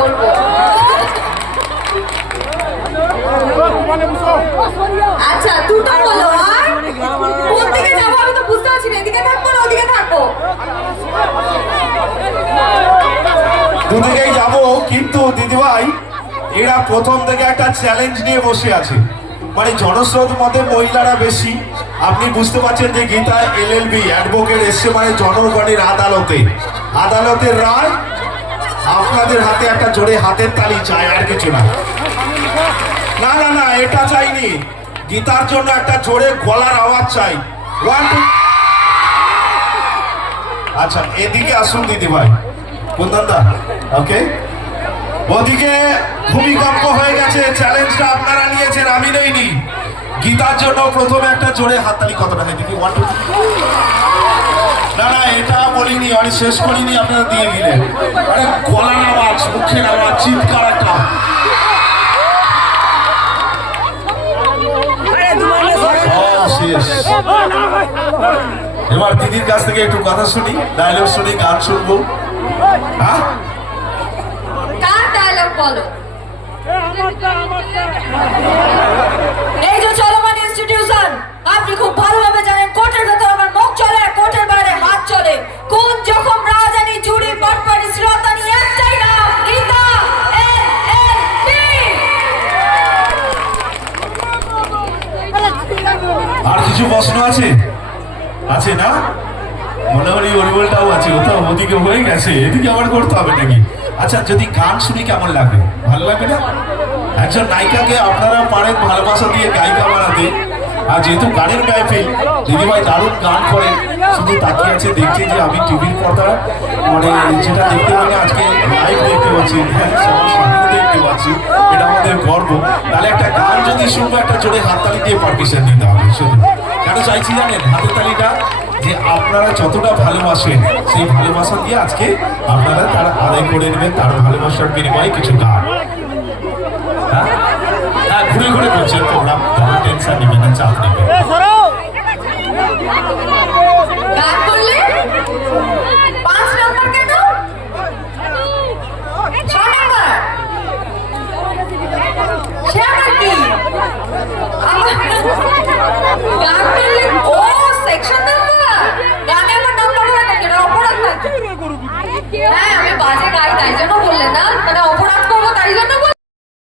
করবো। আচ্ছা দুটো বলো, আর কোন দিকে যাবো আমি তো বুঝতে পারছি না, এদিকে থাকবো না ওদিকে থাকবো? দুদিকেই যাবো, কিন্তু দিদিভাই এরা প্রথম থেকে একটা চ্যালেঞ্জ নিয়ে বসে আছে। মানে জনস্রোত মতে মহিলারা বেশি। আপনি বুঝতে পারছেন যে গীতা এলএলবি অ্যাডভোকেট এসছে মানে জনগণের আদালতে, আদালতের রায় আপনাদের হাতে একটা জোরে হাতের তালি চাই, আর কিছু না। না না না, এটা চাইনি, গীতার জন্য একটা জোরে গলার আওয়াজ চাই। আচ্ছা এদিকে আসুন দিদিভাই, কুন্দনদা, ওকে। ওদিকে ভূমিকম্প হয়ে গেছে, চ্যালেঞ্জটা আপনারা নিয়েছেন, আমি নেইনি। গীতার জন্য প্রথমে একটা জোরে হাততালি কতটা হয় দেখি, 1 2 3। না না এটা বলিনি, আমি শেষ করিনি, আপনারা দিয়ে দিলেন। আরে গলার আওয়াজ, মুখের আওয়াজ, চিৎকার একটা। এবার দিদির কাছ থেকে একটু কথা শুনি, ডায়লগ শুনি, গান শুনবো। হ্যাঁ কার ডায়লগ বলো? এই যে চলমান ইনস্টিটিউশন, আপনি খুব ভালোভাবে জানেন কোর্টের ভেতর আমার মুখ চলে, কোর্টের বাইরে হাত চলে। কোন জখম রাজানি চুরি বাটপারি শ্রীলতানি একটাই নাম, গীতা এলএলবি। আর কিছু প্রশ্ন আছে? আছে না? মনে হয় ওরিবলটাও আছে, কোথাও ওদিকে হয়ে গেছে, এদিকে আবার করতে হবে নাকি? আচ্ছা যদি গান শুনি কেমন লাগবে? ভালো লাগবে না? একজন নায়িকাকে আপনারা পারেন ভালোবাসা দিয়ে গায়িকা বানাতে, আর যেহেতু গানের মেহফিল, দিদিভাই দারুণ গান করেন, শুধু তাকিয়ে আছে দেখছি যে আমি টিভির পর্দা মানে যেটা দেখতে পাই আজকে লাইভ দেখতে পাচ্ছি, হ্যাঁ সবার সামনে দেখতে পাচ্ছি, এটা আমাদের গর্ব। তাহলে একটা গান যদি শুনবো একটা জোরে হাততালি দিয়ে পারমিশন দিতে হবে। শুধু কেন চাইছি জানেন হাতের তালিটা? যে আপনারা যতটা ভালোবাসেন সেই ভালোবাসা দিয়ে আজকে আপনারা তারা আদায় করে নেবেন, তার ভালোবাসার বিনিময়ে কিছু গান। হ্যাঁ হ্যাঁ ঘুরে ঘুরে করছেন প্রোগ্রাম, তারা টেনশন নেবেন না, চাপ নেবেন। গান করলে